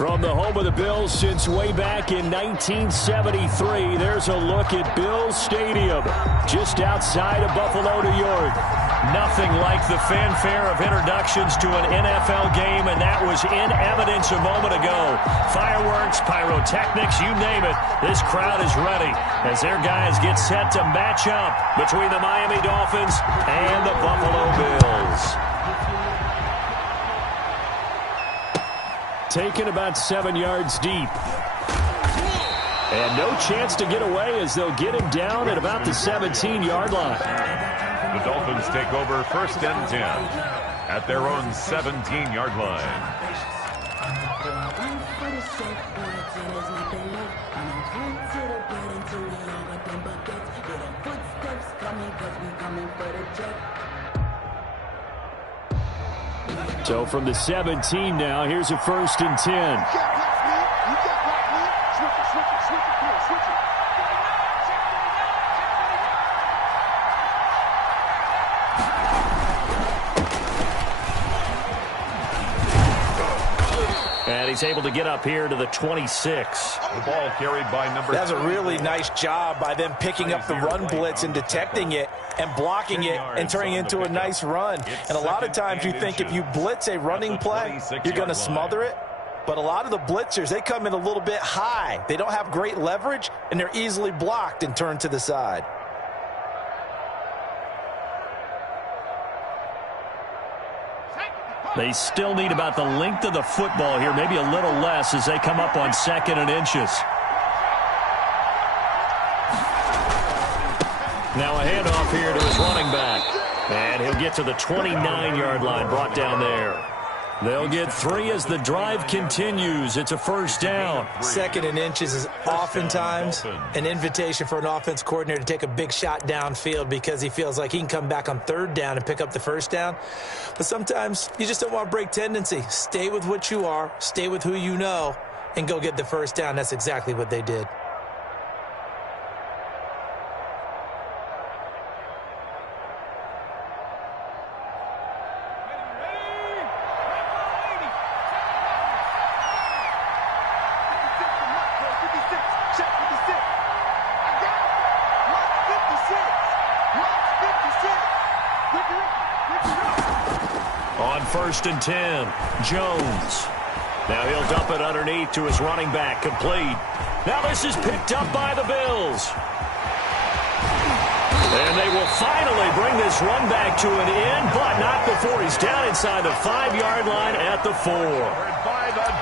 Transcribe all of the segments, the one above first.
From the home of the Bills since way back in 1973, there's a look at Bills Stadium, just outside of Buffalo, New York. Nothing like the fanfare of introductions to an NFL game, and that was in evidence a moment ago. Fireworks, pyrotechnics, you name it. This crowd is ready as their guys get set to match up between the Miami Dolphins and the Buffalo Bills. Taken about 7 yards deep. And no chance to get away as they'll get him down at about the 17-yard line. The Dolphins take over 1st and 10 at their own 17-yard line. So from the 17 now, here's a 1st and 10. And he's able to get up here to the 26. The ball carried by number 2. That's a really nice job by them picking up the run blitz and detecting it and blocking it and turning it into a nice run. And a lot of times you think if you blitz a running play, you're going to smother it. But a lot of the blitzers, they come in a little bit high. They don't have great leverage, and they're easily blocked and turned to the side. They still need about the length of the football here, maybe a little less as they come up on 2nd and inches. Now a handoff here to his running back. And he'll get to the 29-yard line, brought down there. They'll get 3 as the drive continues. It's a 1st down. 2nd and inches is oftentimes an invitation for an offense coordinator to take a big shot downfield because he feels like he can come back on 3rd down and pick up the 1st down. But sometimes you just don't want to break tendency. Stay with what you are, stay with who you know, and go get the 1st down. That's exactly what they did. On 1st and 10, Jones. Now he'll dump it underneath to his running back, complete. Now this is picked up by the Bills. And they will finally bring this run back to an end, but not before he's down inside the 5-yard line at the 4.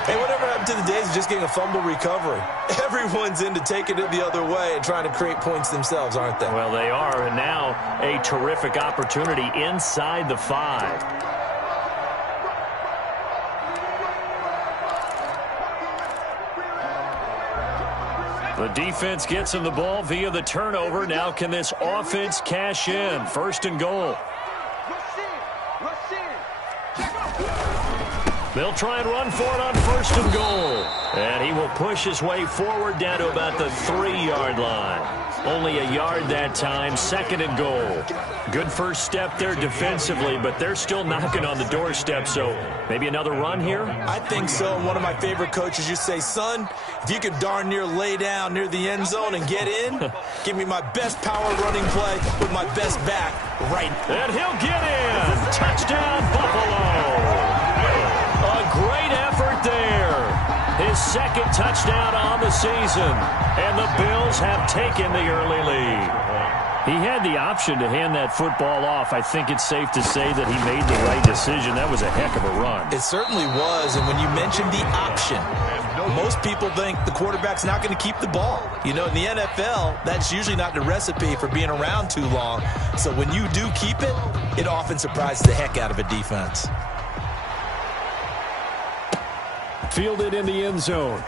Hey, whatever happened to the days of just getting a fumble recovery? Everyone's into taking it the other way and trying to create points themselves, aren't they? Well, they are, and now a terrific opportunity inside the 5. The defense gets him the ball via the turnover. Now can this offense cash in? 1st and goal. They'll try and run for it on 1st and goal. And he will push his way forward down to about the 3-yard line. Only a yard that time, 2nd and goal. Good first step there defensively, but they're still knocking on the doorstep, so maybe another run here? I think so. And one of my favorite coaches used to say, son, if you could darn near lay down near the end zone and get in, give me my best power running play with my best back right. And he'll get in. Touchdown, Buffalo. A great effort there. His 2nd touchdown on the season. And the Bills have taken the early lead. He had the option to hand that football off. I think it's safe to say that he made the right decision. That was a heck of a run. It certainly was. And when you mentioned the option, most people think the quarterback's not going to keep the ball. You know, in the NFL, that's usually not the recipe for being around too long. So when you do keep it, it often surprises the heck out of a defense. Fielded in the end zone.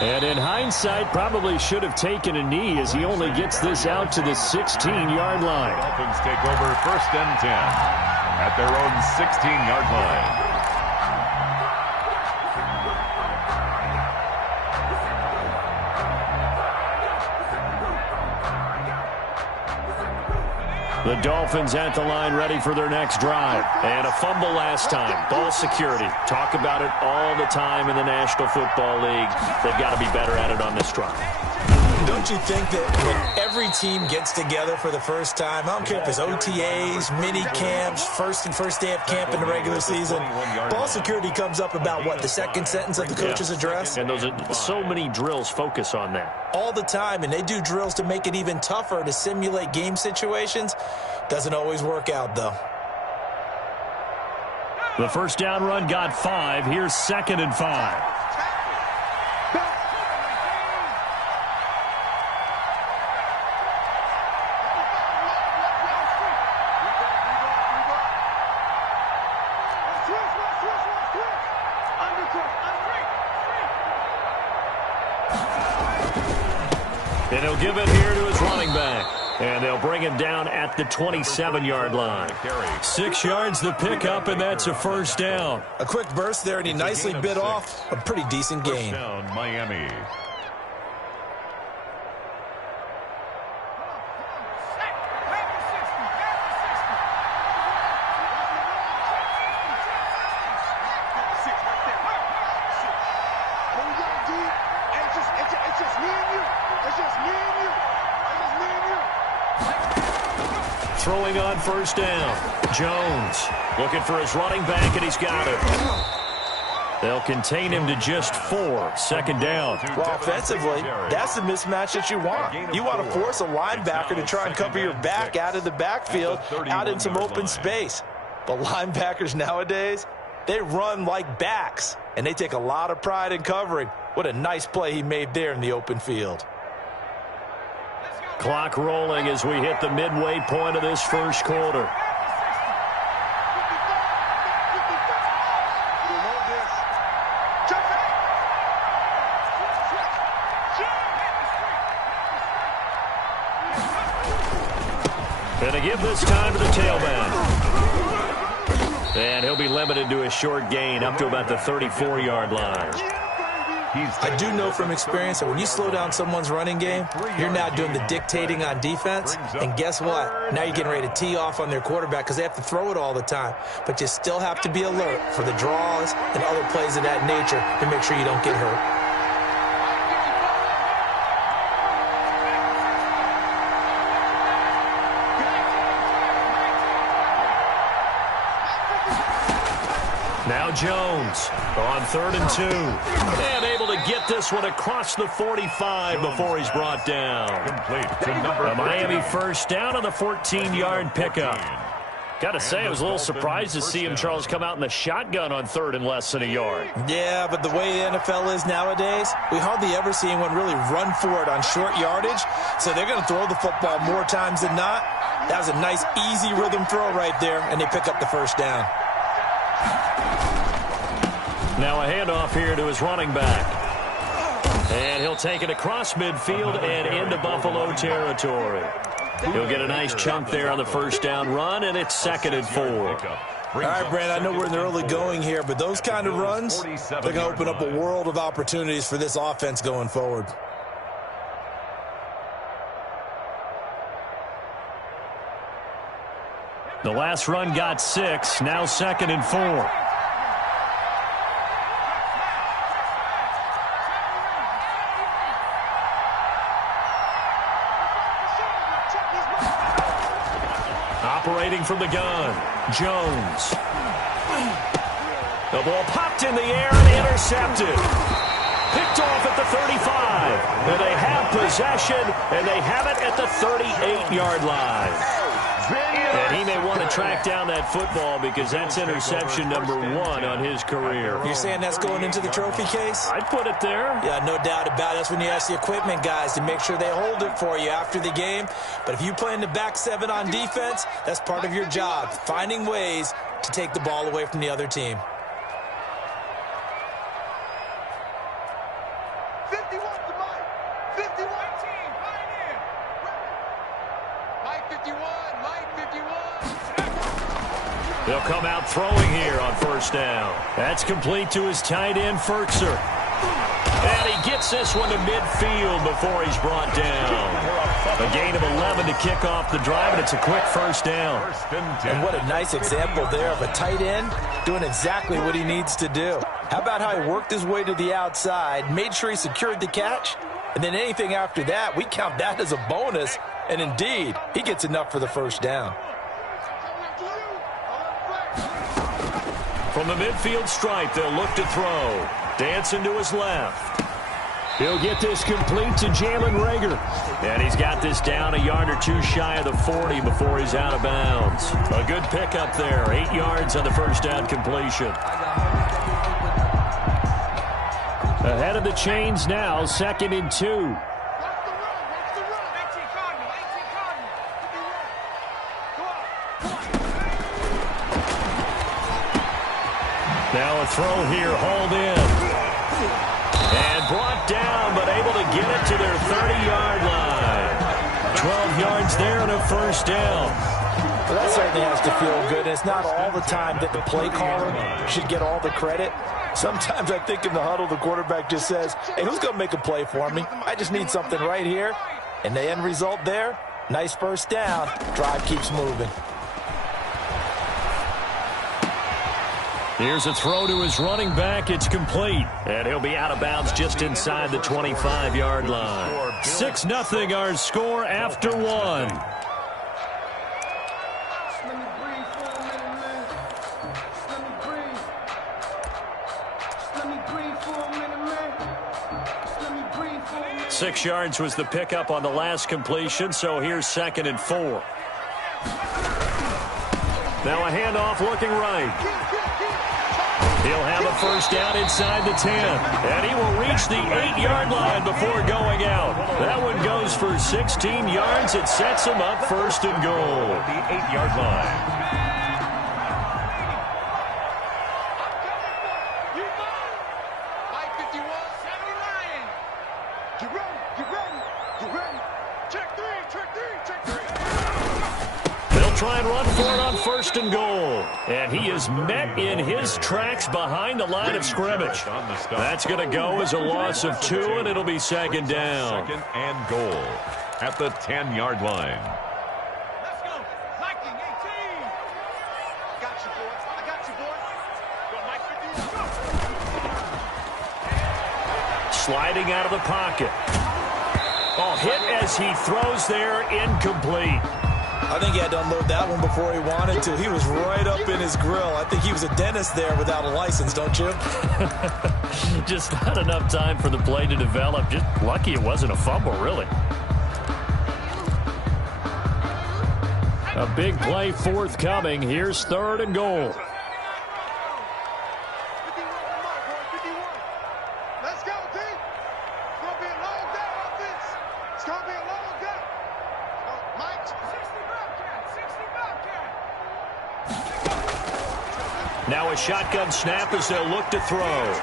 And in hindsight, probably should have taken a knee as he only gets this out to the 16-yard line. Dolphins take over 1st and 10 at their own 16-yard line. The Dolphins at the line ready for their next drive. And a fumble last time. Ball security. Talk about it all the time in the National Football League. They've got to be better at it on this drive. Don't you think that when every team gets together for the first time, I don't care if it's OTAs, mini camps, first day of camp in the regular season, ball security comes up about, what, the second sentence of the coach's address? And those are so many drills focus on that. All the time, and they do drills to make it even tougher to simulate game situations. Doesn't always work out, though. The first down run got 5. Here's 2nd and 5. And he'll give it here to his running back. And they'll bring him down at the 27-yard line. 6 yards the pickup, and that's a first down. A quick burst there, and he nicely bit off a pretty decent gain. First down, Miami. Throwing on first down. Jones looking for his running back, and he's got it. They'll contain him to just 4. 2nd down. Well, offensively, that's the mismatch that you want. You want to force a linebacker to try and cover your back out of the backfield, out in some open space. But linebackers nowadays, they run like backs, and they take a lot of pride in covering. What a nice play he made there in the open field. Clock rolling as we hit the midway point of this first quarter. And they give this time to the tailback. And he'll be limited to a short gain up to about the 34-yard line. I do know from experience that when you slow down someone's running game, you're now doing the dictating on defense. And guess what? Now you're getting ready to tee off on their quarterback because they have to throw it all the time. But you still have to be alert for the draws and other plays of that nature to make sure you don't get hurt. Now Jones on 3rd and 2. And able to get this one across the 45 before he's brought down. A Miami first down on the 14-yard pickup. Got to say, I was a little surprised to see him, Charles, come out in the shotgun on 3rd and less than a yard. Yeah, but the way the NFL is nowadays, we hardly ever see anyone really run for it on short yardage. So they're going to throw the football more times than not. That was a nice, easy rhythm throw right there, and they pick up the first down. Now a handoff here to his running back. And he'll take it across midfield and into Buffalo territory. He'll get a nice chunk there on the first down run, and it's 2nd and 4. All right, Brand, I know we're in the early going here, but those kind of runs, they're going to open up a world of opportunities for this offense going forward. The last run got 6, now 2nd and 4. Operating from the gun, Jones. The ball popped in the air and intercepted. Picked off at the 35. And they have possession, and they have it at the 38-yard line. And he may want to track down that football because that's interception number 1 on his career. You're saying that's going into the trophy case? I'd put it there. Yeah, no doubt about it. That's when you ask the equipment guys to make sure they hold it for you after the game. But if you play in the back 7 on defense, that's part of your job, finding ways to take the ball away from the other team. 51 to Mike. 51 team, Pioneer. Mike 51, Mike 51. They'll come out throwing here on first down. That's complete to his tight end, Fertzer. And he gets this one to midfield before he's brought down. A gain of 11 to kick off the drive, and it's a quick first down. And what a nice example there of a tight end doing exactly what he needs to do. How about how he worked his way to the outside, made sure he secured the catch, and then anything after that, we count that as a bonus. And indeed, he gets enough for the first down. From the midfield stripe, they'll look to throw. Dancing to his left. He'll get this complete to Jalen Reagor. And he's got this down a yard or two shy of the 40 before he's out of bounds. A good pickup there. 8 yards on the first down completion. Ahead of the chains now, 2nd and 2. Now a throw here, hauled in. And brought down, but able to get it to their 30-yard line. 12 yards there and a first down. Well, that certainly has to feel good. It's not all the time that the play caller should get all the credit. Sometimes I think in the huddle, the quarterback just says, hey, who's going to make a play for me? I just need something right here. And the end result there, nice first down. Drive keeps moving. Here's a throw to his running back. It's complete. And he'll be out of bounds just inside the 25-yard line. 6-0 our score after 1. Let me breathe for a minute, man. Let me breathe. Let me breathe for a minute, man. Let me breathe for a minute. 6 yards was the pickup on the last completion, so here's 2nd and 4. Now a handoff looking right. He'll have a first down inside the 10. And he will reach the 8-yard line before going out. That one goes for 16 yards. It sets him up 1st and goal. The 8-yard line. Get ready, get ready, get ready. Check three, check three, check three. They'll try and run for it on 1st and goal. And he is met in his tracks behind the line of scrimmage. That's going to go as a loss of 2, and it'll be 2nd down. 2nd and goal at the 10-yard line. Let's go. Viking 18. I got you, boy. I got you, boy. Go, Mike 50. Go. Sliding out of the pocket. Oh, hit as he throws there, incomplete. I think he had to unload that one before he wanted to. He was right up in his grill. I think he was a dentist there without a license, don't you? Just not enough time for the play to develop. Just lucky it wasn't a fumble, really. A big play forthcoming. Here's 3rd and goal. 51, boy, 51. Let's go, D. It's going to be a long day on this. It's going to be a long day. Oh, Mike. 60 Bobcat, 60 Bobcat. Now a shotgun snap as they'll look to throw.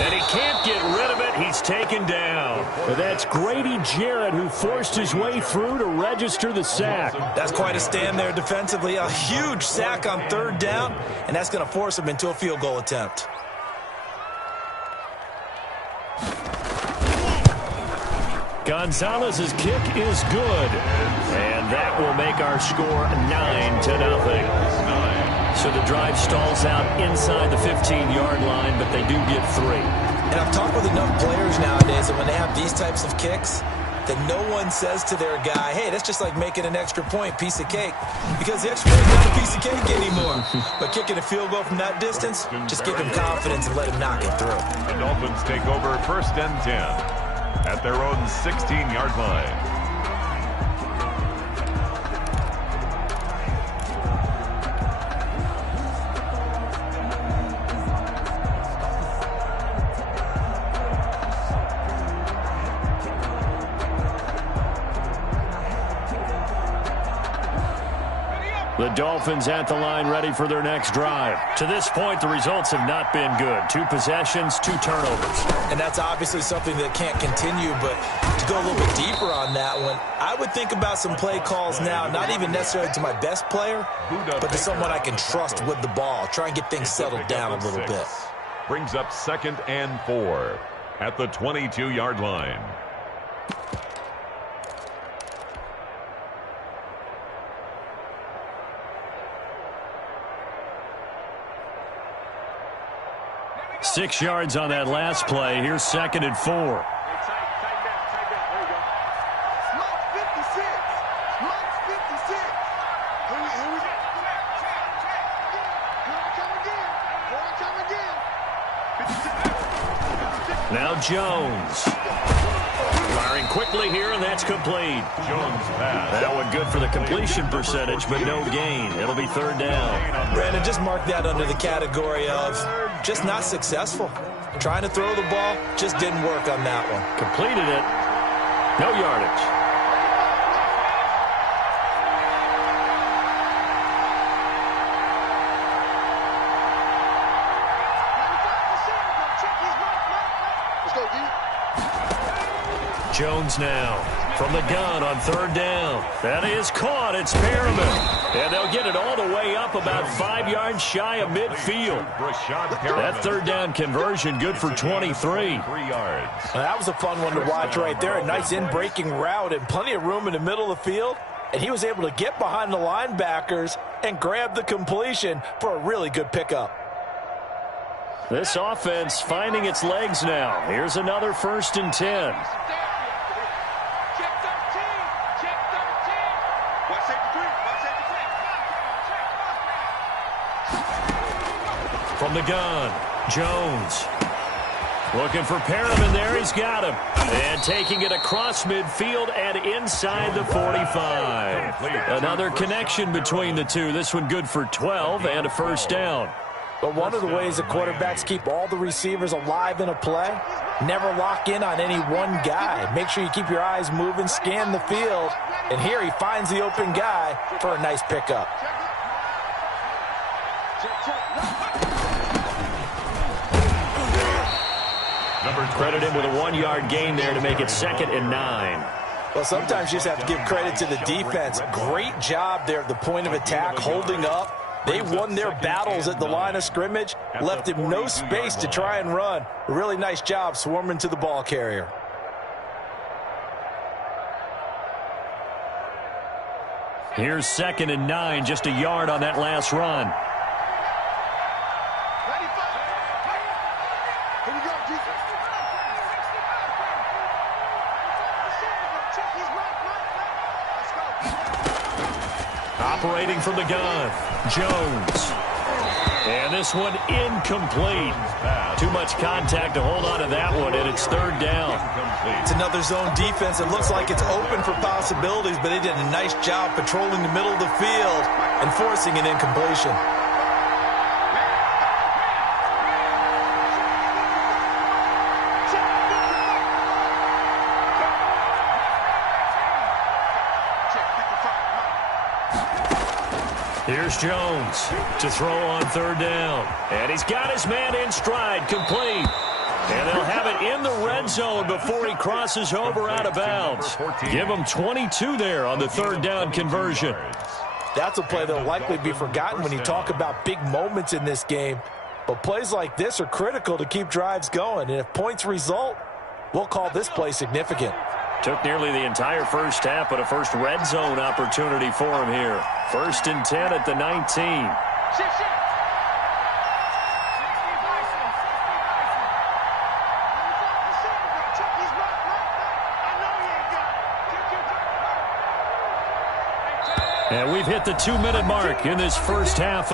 And he can't get rid of it. He's taken down. That's Grady Jarrett who forced his way through to register the sack. That's quite a stand there defensively. A huge sack on 3rd down, and that's going to force him into a field goal attempt. Gonzalez's kick is good. And that will make our score 9-0. So the drive stalls out inside the 15-yard line, but they do get 3. And I've talked with enough players nowadays that when they have these types of kicks, that no one says to their guy, hey, that's just like making an extra point, piece of cake. Because the extra point is not a piece of cake anymore. But kicking a field goal from that distance, just give him confidence and let him knock it through. The Dolphins take over 1st and 10 at their own 16-yard line. The Dolphins at the line ready for their next drive. To this point, the results have not been good. 2 possessions, 2 turnovers. And that's obviously something that can't continue, but to go a little bit deeper on that one, I would think about some play calls now, not even necessarily to my best player, but to someone I can trust with the ball. Try and get things settled down a little bit. Brings up 2nd and 4. at the 22-yard line. Six yards on that last play. Here's 2nd and 4. Now Jones. Firing quickly here, and that's complete. Jones pass. That one good for the completion percentage, but no gain. It'll be 3rd down. Brandon, just mark that under the category of just not successful. Trying to throw the ball, just didn't work on that one. Completed it. No yardage. Jones now from the gun on 3rd down. That is caught. It's Perriman. And they'll get it all the way up about 5 yards shy of midfield. That 3rd down conversion good for 23. 3 yards. That was a fun one to watch right there. A nice in-breaking route and plenty of room in the middle of the field. And he was able to get behind the linebackers and grab the completion for a really good pickup. This offense finding its legs now. Here's another 1st and 10. From the gun, Jones. Looking for Perriman there. He's got him. And taking it across midfield and inside the 45. Another connection between the two. This one good for 12 and a 1st down. But one of the ways that quarterbacks keep all the receivers alive in a play, never lock in on any one guy. Make sure you keep your eyes moving, scan the field. And here he finds the open guy for a nice pickup. Credit him with a 1-yard gain there to make it 2nd and 9. Well, sometimes you just have to give credit to the defense. Great job there at the point of attack, holding up. They won their battles at the line of scrimmage, left him no space to try and run. A really nice job swarming to the ball carrier. Here's 2nd and 9, just a yard on that last run. Operating from the gun, Jones. And this one incomplete. Too much contact to hold on to that one, and it's 3rd down. It's another zone defense. It looks like it's open for possibilities, but they did a nice job patrolling the middle of the field and forcing an incompletion. Here's Jones to throw on 3rd down. And he's got his man in stride, complete. And they'll have it in the red zone before he crosses over out of bounds. Give him 22 there on the 3rd down conversion. That's a play that will likely be forgotten when you talk about big moments in this game. But plays like this are critical to keep drives going. And if points result, we'll call this play significant. Took nearly the entire first half, but a first red zone opportunity for him here. 1st and 10 at the 19. And we've hit the 2-minute mark in this first half.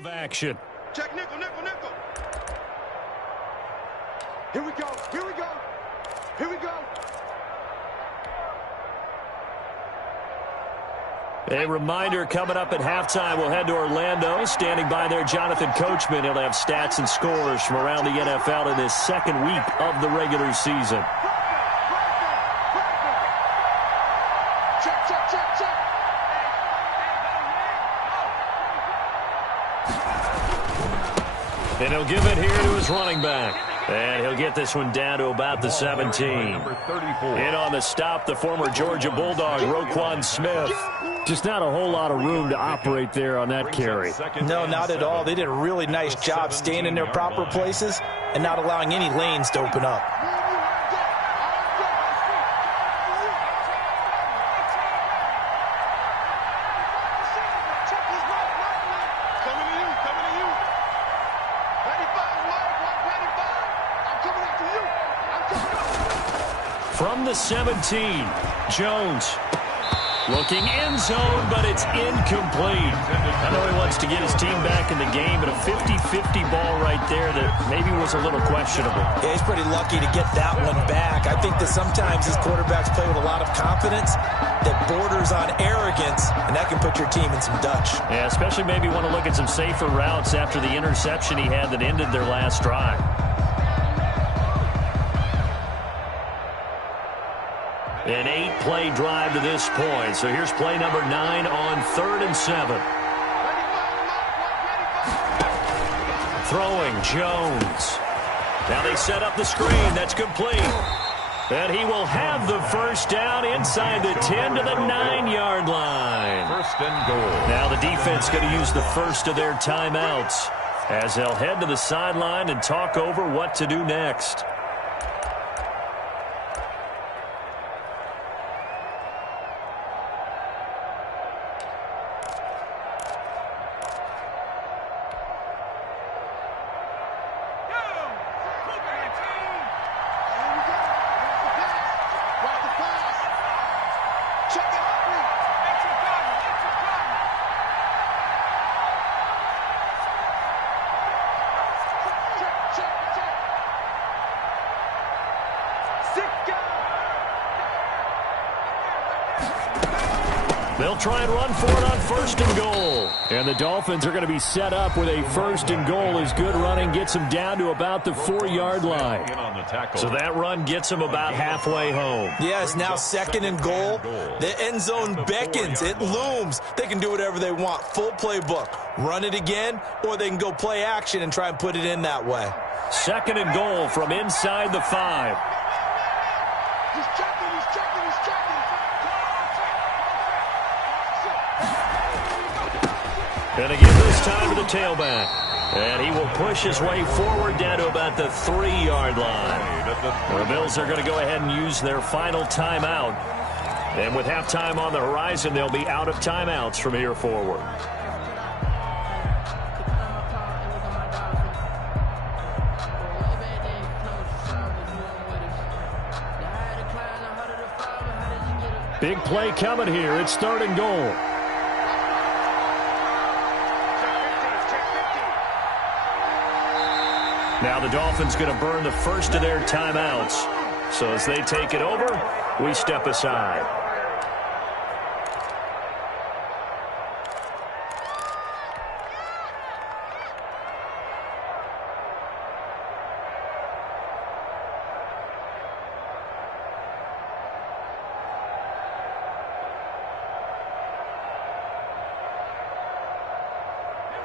of action. Check nickel, nickel, nickel. Here we go, here we go, here we go. A reminder coming up at halftime, we'll head to Orlando. Standing by there, Jonathan Coachman. He'll have stats and scores from around the NFL in this second week of the regular season. Check, check, check, check. And he'll give it here to his running back. And he'll get this one down to about the 17. Number 34. In on the stop, the former Georgia Bulldog, Roquan Smith. Just not a whole lot of room to operate there on that carry. No, not at all. They did a really nice job staying in their proper places and not allowing any lanes to open up. From the 17, Jones looking end zone, but it's incomplete. I know he wants to get his team back in the game, but a 50-50 ball right there that maybe was a little questionable. Yeah, he's pretty lucky to get that one back. I think that sometimes these quarterbacks play with a lot of confidence that borders on arrogance, and that can put your team in some Dutch. Yeah, especially maybe want to look at some safer routes after the interception he had that ended their last drive. An 8-play drive to this point. So here's play number 9 on 3rd and 7. Throwing, Jones. Now they set up the screen. That's complete. And he will have the first down inside the 10 to the 9-yard line. First and goal. Now the defense going to use the first of their timeouts as they'll head to the sideline and talk over what to do next. They'll try and run for it on 1st and goal. And the Dolphins are going to be set up with a 1st and goal as good running gets them down to about the 4-yard line. So that run gets them about halfway home. Yes, now 2nd and goal. The end zone beckons. It looms. They can do whatever they want. Full playbook. Run it again, or they can go play action and try and put it in that way. 2nd and goal from inside the 5. He's checking, he's checking, he's checking. Going to give this time to the tailback. And he will push his way forward down to about the 3-yard line. The Bills are going to go ahead and use their final timeout. And with halftime on the horizon, they'll be out of timeouts from here forward. Big play coming here. It's 3rd and goal. Now the Dolphins going to burn the first of their timeouts. So as they take it over, we step aside.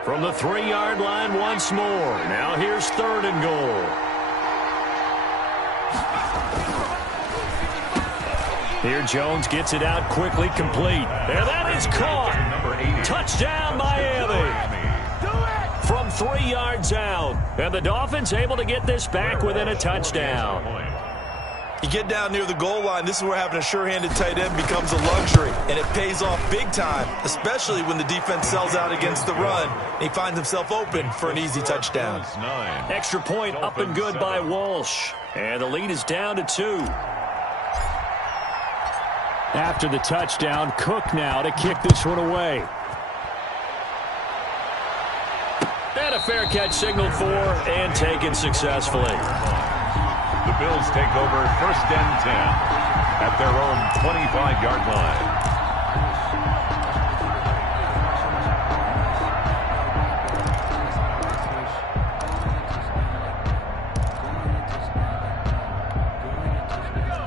From the 3-yard line once more. Now here's 3rd and goal. Here Jones gets it out quickly, complete. And that is caught. Touchdown Miami. From 3 yards out. And the Dolphins able to get this back within a touchdown. You get down near the goal line, this is where having a sure-handed tight end becomes a luxury, and it pays off big time, especially when the defense sells out against the run, and he finds himself open for an easy touchdown. Extra point up and good by Walsh, and the lead is down to 2. After the touchdown, Cook now to kick this one away. And a fair catch signaled for and taken successfully. The Bills take over 1st and 10 at their own 25-yard line.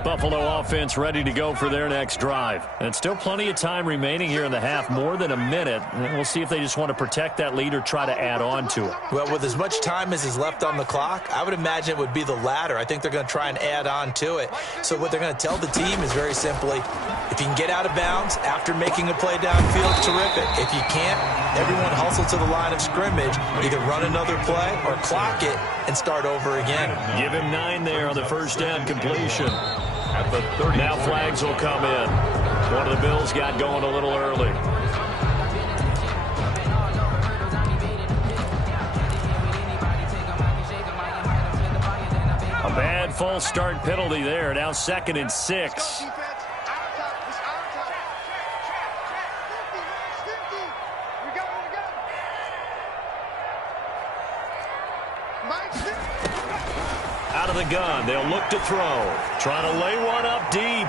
Buffalo offense ready to go for their next drive. And still plenty of time remaining here in the half, more than a minute. And we'll see if they just want to protect that lead or try to add on to it. Well, with as much time as is left on the clock, I would imagine it would be the latter. I think they're going to try and add on to it. So what they're going to tell the team is very simply, if you can get out of bounds after making a play downfield, terrific. If you can't, everyone hustle to the line of scrimmage, either run another play or clock it and start over again. Give him 9 there on the first down completion. At the 30. Now flags will come in. One of the Bills got going a little early. A bad false start penalty there. Now 2nd and 6. Out of the gun, they'll look to throw. Trying to lay one up deep.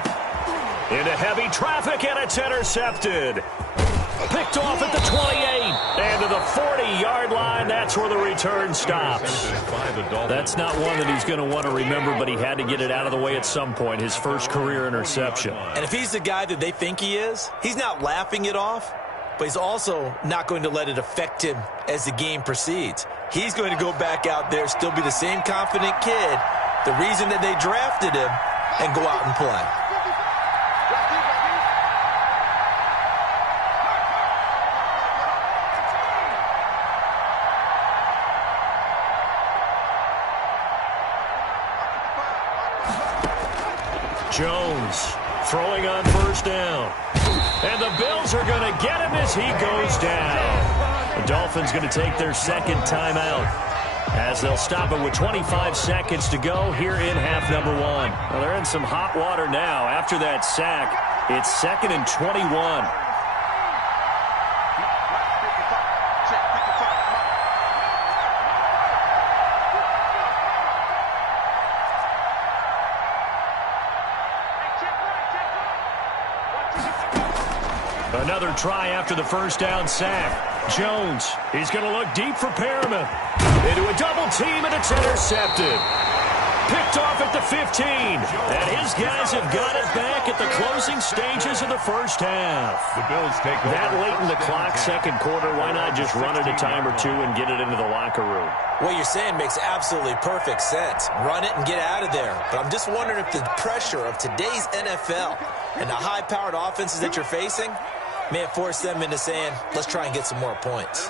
Into heavy traffic, and it's intercepted. Picked off at the 28. And to the 40-yard line, that's where the return stops. That's not one that he's going to want to remember, but he had to get it out of the way at some point, his first career interception. And if he's the guy that they think he is, he's not laughing it off, but he's also not going to let it affect him as the game proceeds. He's going to go back out there, still be the same confident kid, the reason that they drafted him, and go out and play. Jones throwing on first down. And the Bills are going to get him as he goes down. The Dolphins going to take their second timeout as they'll stop it with 25 seconds to go here in half number 1. Well, they're in some hot water now. After that sack, it's 2nd and 21. Another try after the first down sack. Jones, he's going to look deep for Perriman. Into a double team, and it's intercepted. Picked off at the 15. And his guys have got it back at the closing stages of the first half. The Bills take over. That late in the clock, second quarter, why not just run it a time or two and get it into the locker room? What you're saying makes absolutely perfect sense. Run it and get out of there. But I'm just wondering if the pressure of today's NFL and the high-powered offenses that you're facing may have forced them into saying, let's try and get some more points.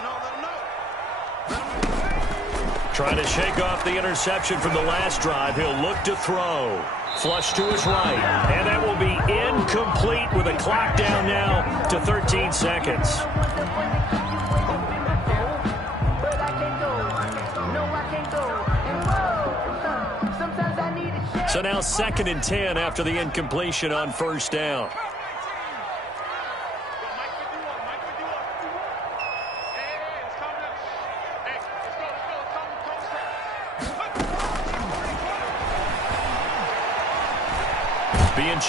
Trying to shake off the interception from the last drive. He'll look to throw. Flush to his right. And that will be incomplete with a clock down now to 13 seconds. So now 2nd and 10 after the incompletion on first down.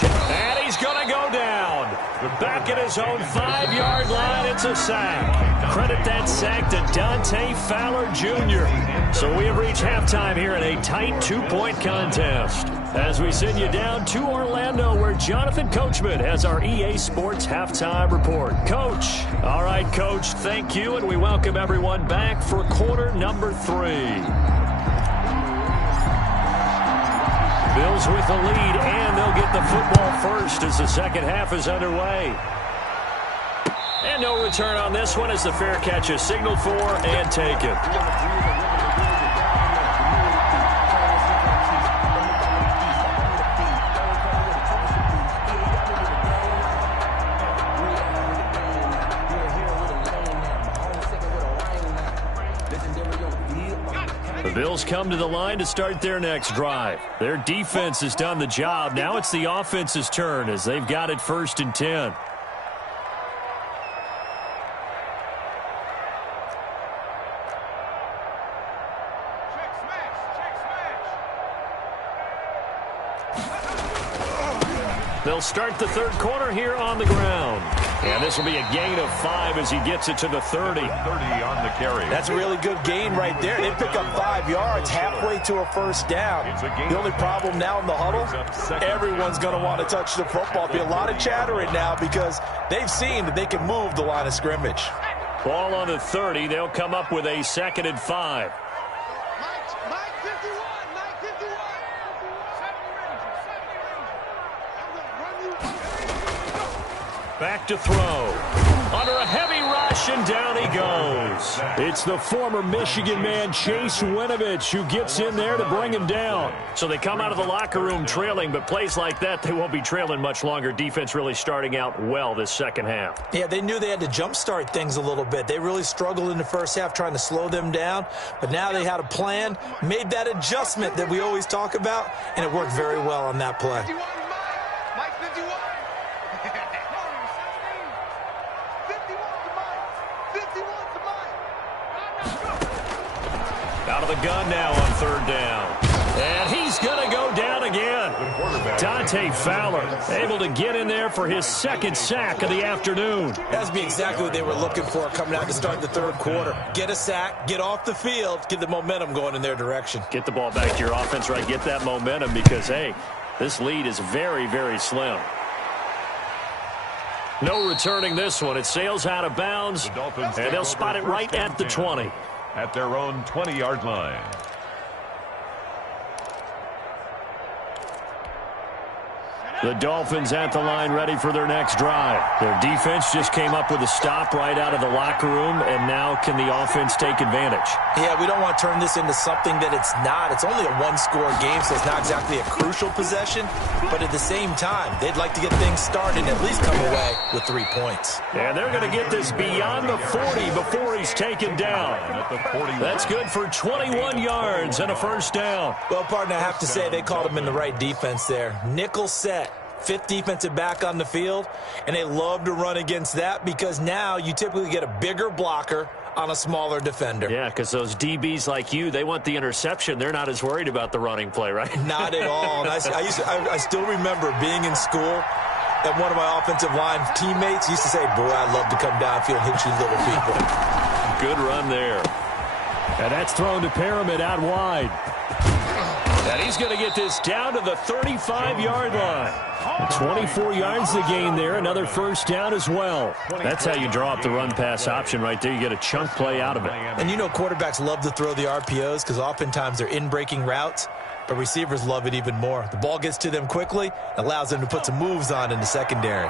And he's going to go down. Back at his own 5-yard line, it's a sack. Credit that sack to Dante Fowler Jr. So we have reached halftime here in a tight 2-point contest. As we send you down to Orlando, where Jonathan Coachman has our EA Sports halftime report. Coach. All right, Coach, thank you, and we welcome everyone back for quarter number 3. Bills with the lead, and they'll get the football first as the second half is underway. And no return on this one as the fair catch is signaled for and taken. The Bills come to the line to start their next drive. Their defense has done the job. Now it's the offense's turn as they've got it 1st and 10. They'll start the third quarter here on the ground. And this will be a gain of 5 as he gets it to the 30. 30 on the carry. That's a really good gain right there. They pick up 5 yards halfway to a first down. The only problem now in the huddle, everyone's going to want to touch the football. There'll be a lot of chattering now because they've seen that they can move the line of scrimmage. Ball on the 30. They'll come up with a 2nd and 5. Mike 51, Mike 51. Back to throw. Under a heavy rush, and down he goes. It's the former Michigan man, Chase Winovich, who gets in there to bring him down. So they come out of the locker room trailing, but plays like that, they won't be trailing much longer. Defense really starting out well this second half. Yeah, they knew they had to jumpstart things a little bit. They really struggled in the first half trying to slow them down, but now they had a plan, made that adjustment that we always talk about, and it worked very well on that play. 51 Mike 51. 51 to Mike. 51 to Mike. Out of the gun now on third down. And he's going to go down again. Dante Fowler able to get in there for his 2nd sack of the afternoon. That's be exactly what they were looking for coming out to start the third quarter. Get a sack, get off the field, get the momentum going in their direction. Get the ball back to your offense, right? Get that momentum because, hey, this lead is very, very slim. No returning this one. It sails out of bounds, and they'll spot it right at the 20. At their own 20-yard line. The Dolphins at the line ready for their next drive. Their defense just came up with a stop right out of the locker room, and now can the offense take advantage? Yeah, we don't want to turn this into something that it's not. It's only a one-score game, so it's not exactly a crucial possession. But at the same time, they'd like to get things started and at least come away with 3 points. And they're going to get this beyond the 40 before he's taken down. That's good for 21 yards and a first down. Well, partner, I have to say they called him in the right defense there. Nickel set. 5th defensive back on the field, and they love to run against that because now you typically get a bigger blocker on a smaller defender. Yeah, because those DBs like you, they want the interception. They're not as worried about the running play, right? Not at all. And I still remember being in school, and one of my offensive line teammates used to say, boy, I'd love to come downfield and hit you little people. Good run there. And that's thrown to Pyramid out wide. And he's going to get this down to the 35-yard line. 24 yards to gain there. Another first down as well. That's how you draw up the run-pass option right there. You get a chunk play out of it. And you know quarterbacks love to throw the RPOs because oftentimes they're in-breaking routes, but receivers love it even more. The ball gets to them quickly, allows them to put some moves on in the secondary.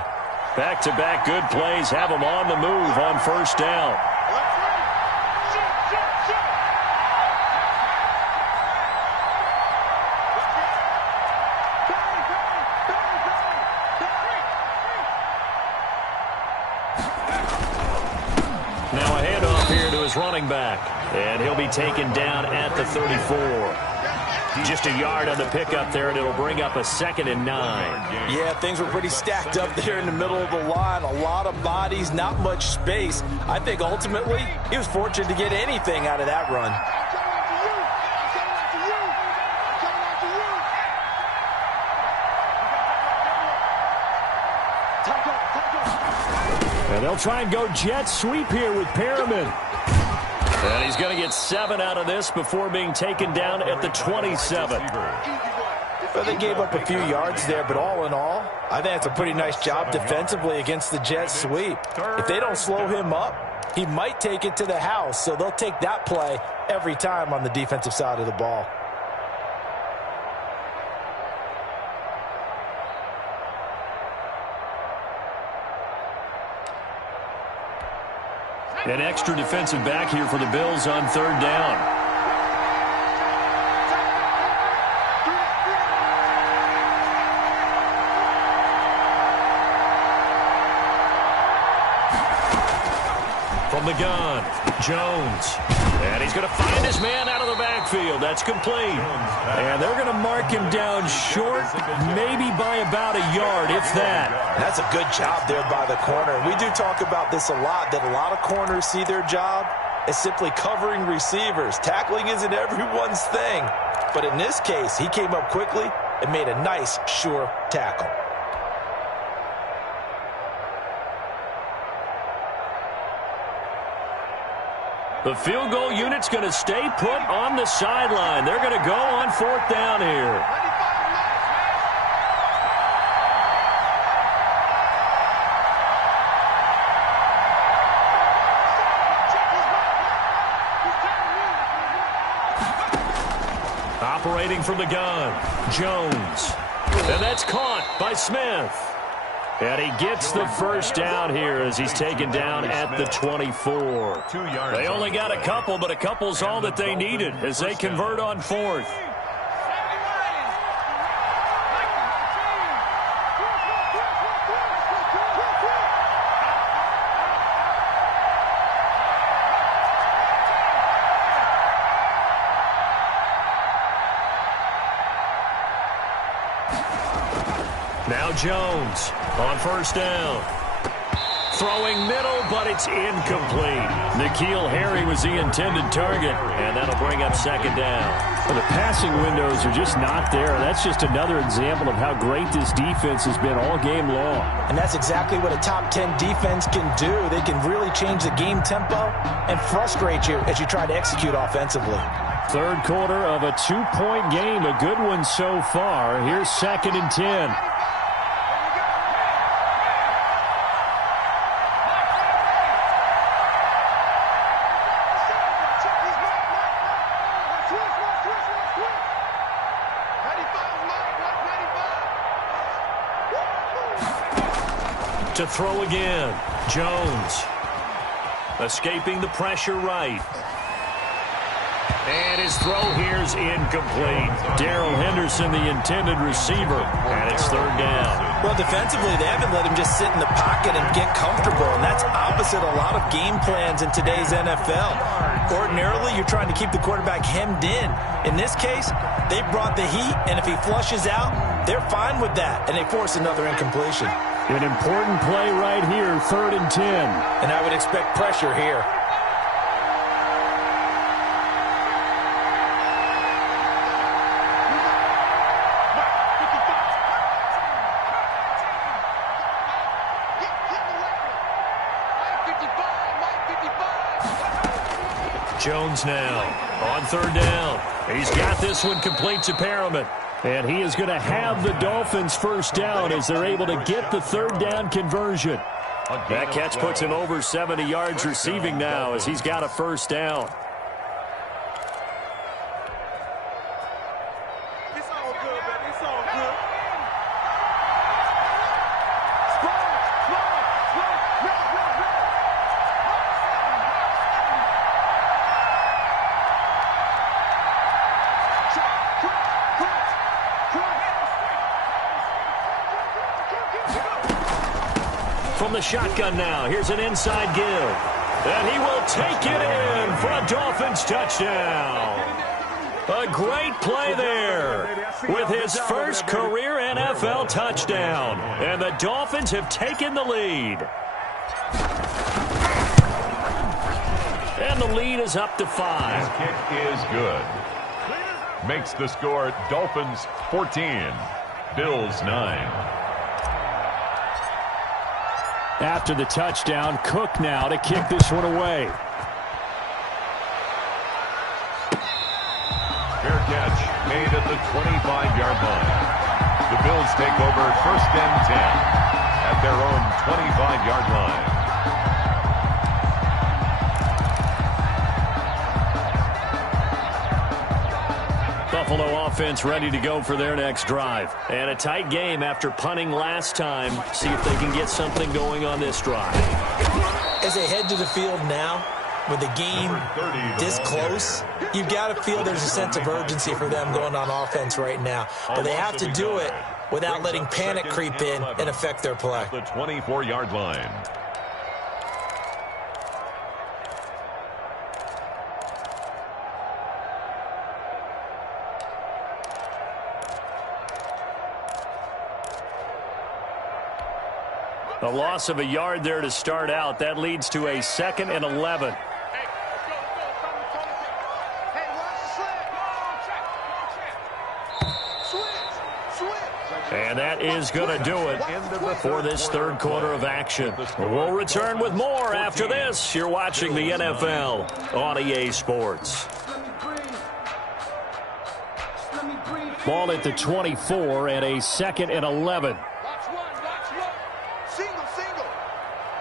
Back-to-back good plays have them on the move on first down. Running back, and he'll be taken down at the 34. Just a yard on the pickup there, and it'll bring up a 2nd and 9. Yeah, things were pretty stacked up there in the middle of the line. A lot of bodies, not much space. I think ultimately he was fortunate to get anything out of that run. And they'll try and go jet sweep here with Pyramid. And he's going to get 7 out of this before being taken down at the 27. Well, they gave up a few yards there, but all in all, I think that's a pretty nice job defensively against the jet sweep. If they don't slow him up, he might take it to the house, so they'll take that play every time on the defensive side of the ball. An extra defensive back here for the Bills on third down. From the gun, Jones. And he's going to find his man out of the backfield. That's complete. And they're going to mark him down short, maybe by about a yard, if that. That's a good job there by the corner. We do talk about this a lot, that a lot of corners see their job as simply covering receivers. Tackling isn't everyone's thing. But in this case, he came up quickly and made a nice, sure tackle. The field goal unit's going to stay put on the sideline. They're going to go on 4th down here. Operating from the gun, Jones. And that's caught by Smith. And he gets the first down here as he's taken down at the 24. They only got a couple, but a couple's all that they needed as they convert on 4th. Now Jones on 1st down. Throwing middle, but it's incomplete. N'Keal Harry was the intended target, and that'll bring up 2nd down. Well, the passing windows are just not there. That's just another example of how great this defense has been all game long. And that's exactly what a top 10 defense can do. They can really change the game tempo and frustrate you as you try to execute offensively. 3rd quarter of a 2-point game. A good one so far. Here's 2nd and 10. To throw again, Jones. Escaping the pressure right. And his throw here's incomplete. Darrell Henderson, the intended receiver, and it's 3rd down. Well, defensively, they haven't let him just sit in the pocket and get comfortable, and that's opposite a lot of game plans in today's NFL. Ordinarily, you're trying to keep the quarterback hemmed in. In this case, they brought the heat, and if he flushes out, they're fine with that, and they force another incompletion. An important play right here, 3rd and 10. And I would expect pressure here. Jones now on 3rd down. He's got this one complete to Perriman. And he is going to have the Dolphins' first down as they're able to get the 3rd down conversion. That catch puts him over 70 yards receiving now as he's got a first down. It's all good, baby. It's all good. From the shotgun now, here's an inside give. And he will take it in for a Dolphins touchdown. A great play there with his first career NFL touchdown. And the Dolphins have taken the lead. And the lead is up to 5. His kick is good. Makes the score Dolphins 14, Bills 9. After the touchdown, Cook now to kick this one away. Fair catch made at the 25-yard line. The Bills take over 1st and 10 at their own 25-yard line. Buffalo offense ready to go for their next drive. And a tight game after punting last time. See if they can get something going on this drive. As they head to the field now, with the game this close, you've got to feel there's a sense of urgency for them going on offense right now. But they have to do it without letting panic creep in and affect their play. The 24-yard line. A loss of a yard there to start out. That leads to a 2nd and 11. And that is going to do it for this third quarter of action. We'll return with more after this. You're watching the NFL on EA Sports. Ball at the 24 and a 2nd and 11. Watch one. Single.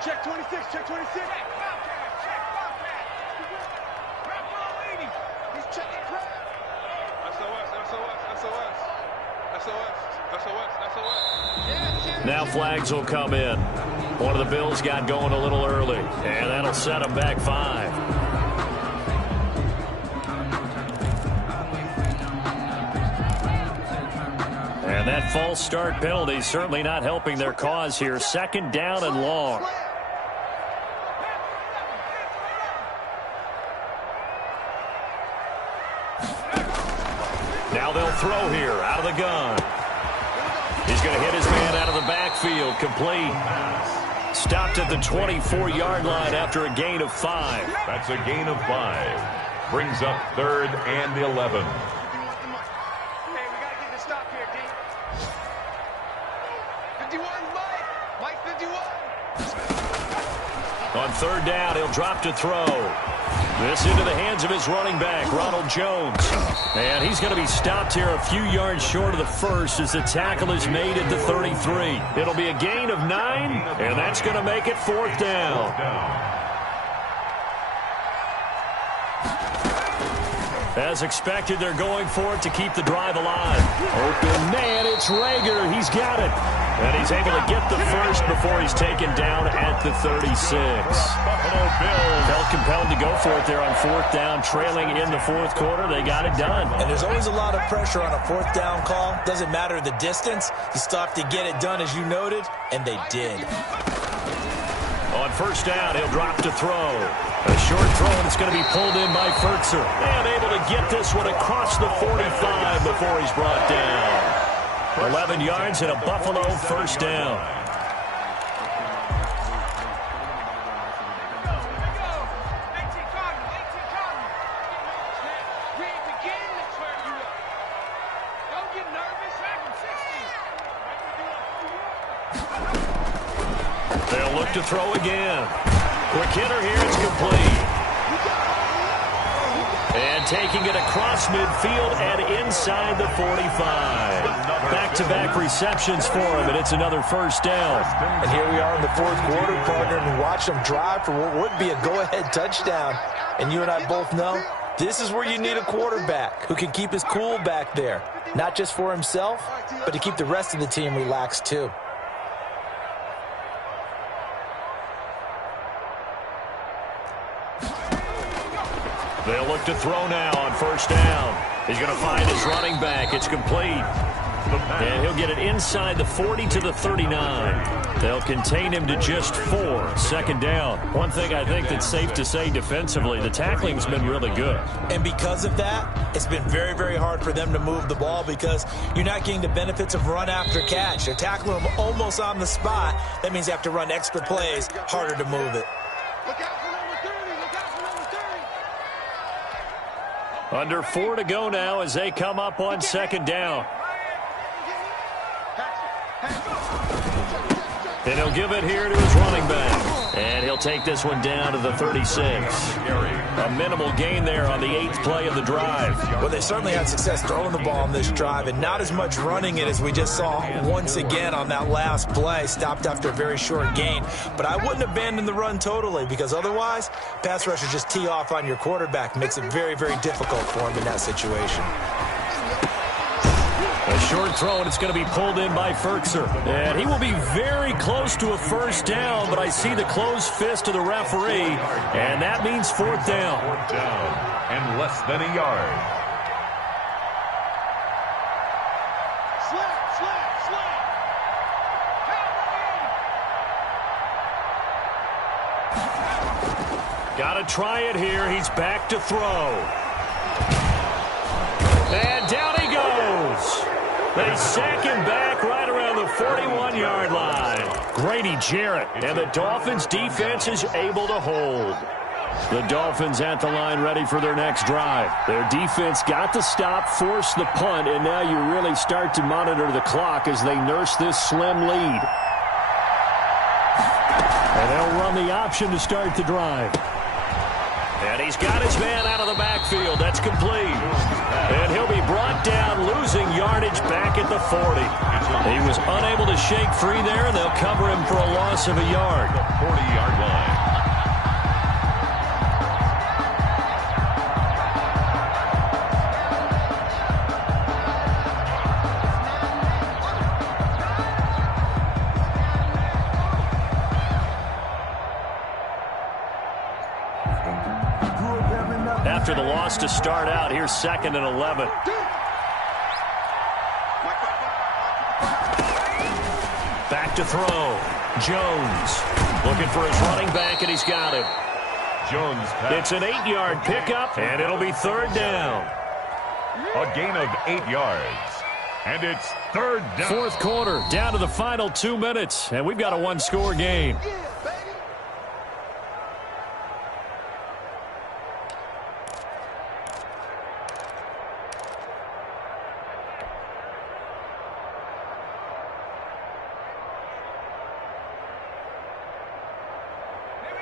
Check 26, check 26. Check Bobcat. Crab ball 80. He's checking crab. SOS. Now flags will come in. One of the Bills got going a little early, and that'll set them back 5. And that false start penalty certainly not helping their cause here. 2nd down and long. Now they'll throw here out of the gun. He's going to hit his man out of the backfield. Complete. Stopped at the 24-yard line after a gain of 5. That's a gain of 5. Brings up 3rd and 11. On 3rd down, he'll drop to throw. This into the hands of his running back, Ronald Jones. And he's going to be stopped here a few yards short of the first as the tackle is made at the 33. It'll be a gain of 9, and that's going to make it 4th down. As expected, they're going for it to keep the drive alive. Open man, it's Rager. He's got it. And he's able to get the first before he's taken down at the 36. Buffalo Bills Felt compelled to go for it there on 4th down, trailing in the 4th quarter. They got it done. And there's always a lot of pressure on a 4th down call. Doesn't matter the distance. You still have to get it done, as you noted, and they did. On 1st down, he'll drop to throw. A short throw, and it's going to be pulled in by Fertzer. And able to get this one across the 45 before he's brought down. 11 yards and a Buffalo 1st down. They'll look to throw again. Quick hitter here, it's complete. And taking it across midfield and inside the 45. Back-to-back receptions for him, and it's another 1st down. And here we are in the 4th quarter, partner, and watch them drive for what would be a go-ahead touchdown. And you and I both know this is where you need a quarterback who can keep his cool back there. Not just for himself, but to keep the rest of the team relaxed too. They'll look to throw now on 1st down. He's going to find his running back. It's complete. And he'll get it inside the 40 to the 39. They'll contain him to just 4. 2nd down. One thing I think that's safe to say defensively, the tackling's been really good. And because of that, it's been very, very hard for them to move the ball because you're not getting the benefits of run after catch. They're tackling him almost on the spot. That means they have to run extra plays, harder to move it. Look out for number 30. Look out for number 30. Under 4 to go now as they come up on 2nd down. And he'll give it here to his running back. And he'll take this one down to the 36. A minimal gain there on the 8th play of the drive. Well, they certainly had success throwing the ball on this drive and not as much running it as we just saw once again on that last play. Stopped after a very short gain. But I wouldn't abandon the run totally because otherwise, pass rushers just tee off on your quarterback. Makes it very, very difficult for him in that situation. A short throw, and it's going to be pulled in by Fertzer. And he will be very close to a 1st down, but I see the closed fist of the referee, and that means 4th down. 4th down and less than a yard. Got to try it here. He's back to throw. And down he goes. They sack him back right around the 41-yard line. Grady Jarrett, and the Dolphins defense is able to hold. The Dolphins at the line ready for their next drive. Their defense got the stop, forced the punt, and now you really start to monitor the clock as they nurse this slim lead. And they'll run the option to start the drive. And he's got his man out of the backfield. That's complete. And he'll be brought down, losing yardage back at the 40. He was unable to shake free there, and they'll cover him for a loss of a yard. The 40-yard line. After the loss to start out, here's 2nd and 11. Back to throw. Jones looking for his running back, and he's got him. Jones pass. It's an 8-yard pickup, and it'll be 3rd down. A gain of 8 yards. And it's 3rd down. 4th quarter, down to the final 2 minutes, and we've got a one-score game.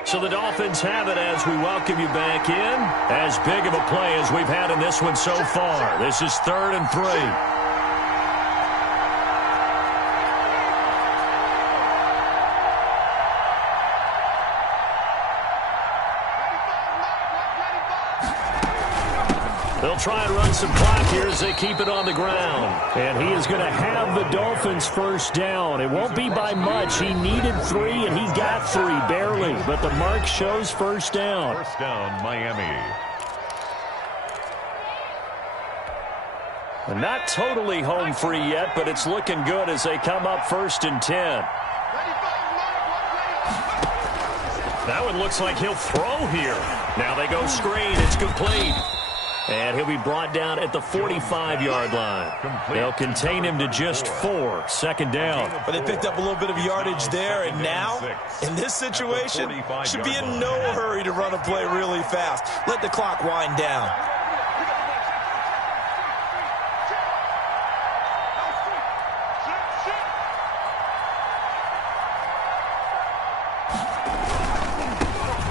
So the Dolphins have it as we welcome you back in. As big of a play as we've had in this one so far. This is 3rd and 3. They'll try and run some clock here as they keep it on the ground. And he is going to have the Dolphins first down. It won't be by much. He needed 3, and he got 3, barely. But the mark shows first down. First down, Miami. Not totally home free yet, but it's looking good as they come up 1st and 10. That one looks like he'll throw here. Now they go screen. It's complete. And he'll be brought down at the 45-yard line. They'll contain him to just 4. 2nd down. But they picked up a little bit of yardage there, and now, in this situation, should be in no hurry to run a play really fast. Let the clock wind down.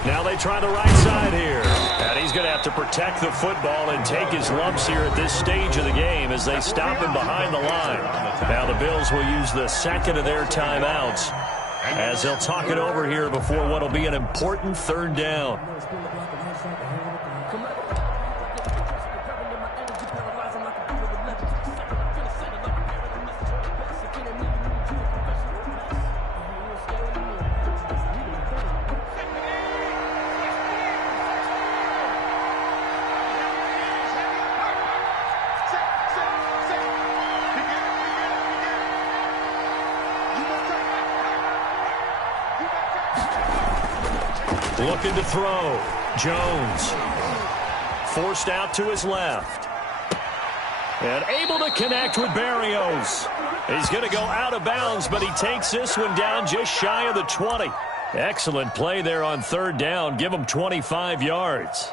Now they try the right side here. And he's going to have to protect the football and take his lumps here at this stage of the game as they stop him behind the line. Now the Bills will use the 2nd of their timeouts as they'll talk it over here before what will be an important 3rd down. Looking to throw. Jones. Forced out to his left. And able to connect with Berrios. He's going to go out of bounds, but he takes this one down just shy of the 20. Excellent play there on 3rd down. Give him 25 yards.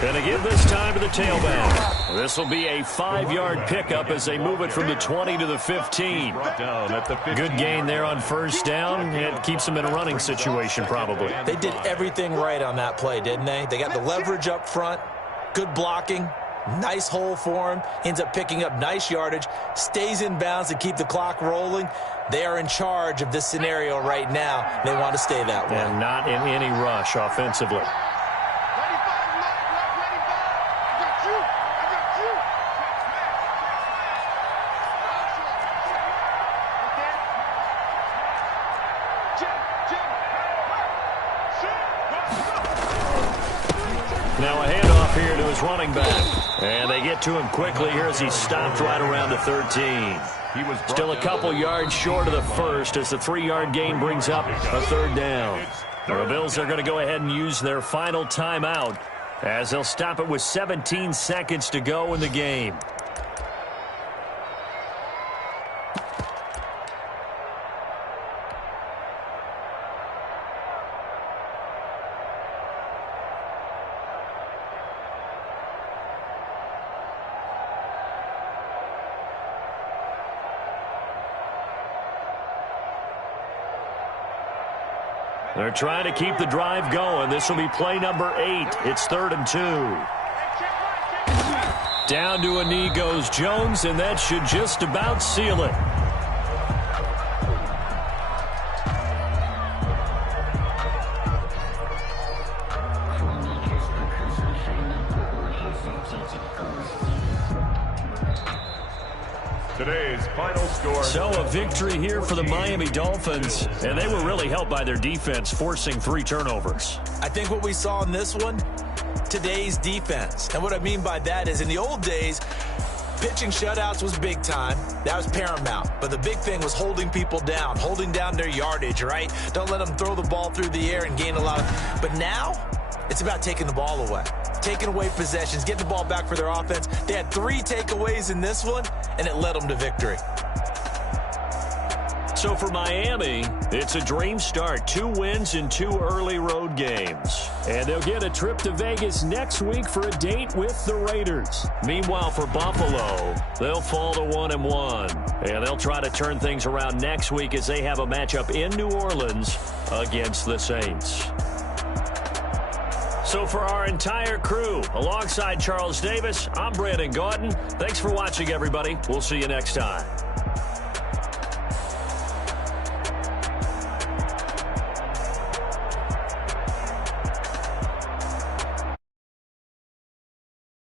Going to give this time to the tailback. This will be a 5-yard pickup as they move it from the 20 to the 15. Good gain there on 1st down. It keeps them in a running situation probably. They did everything right on that play, didn't they? They got the leverage up front, good blocking, nice hole for him, ends up picking up nice yardage, stays in bounds to keep the clock rolling. They are in charge of this scenario right now. They want to stay that way. And not in any rush offensively. Now a handoff here to his running back. And they get to him quickly here as he stopped right around the 13. Still a couple yards short of the first as the 3-yard gain brings up a third down. The Bills are going to go ahead and use their final timeout as they'll stop it with 17 seconds to go in the game. They're trying to keep the drive going. This will be play number 8. It's 3rd and 2. Down to a knee goes Jones, and that should just about seal it. Today's final score. So a victory here for the Miami Dolphins, and they were really helped by their defense, forcing 3 turnovers. I think what we saw in this one, today's defense. And what I mean by that is in the old days, pitching shutouts was big time. That was paramount. But the big thing was holding people down, holding down their yardage, right? Don't let them throw the ball through the air and gain a lot of. But now, it's about taking the ball away. Taking away possessions, getting the ball back for their offense. They had 3 takeaways in this one, and it led them to victory. So for Miami, it's a dream start. 2 wins in 2 early road games. And they'll get a trip to Vegas next week for a date with the Raiders. Meanwhile, for Buffalo, they'll fall to 1-1. And they'll try to turn things around next week as they have a matchup in New Orleans against the Saints. So for our entire crew, alongside Charles Davis, I'm Brandon Gaudin. Thanks for watching, everybody. We'll see you next time.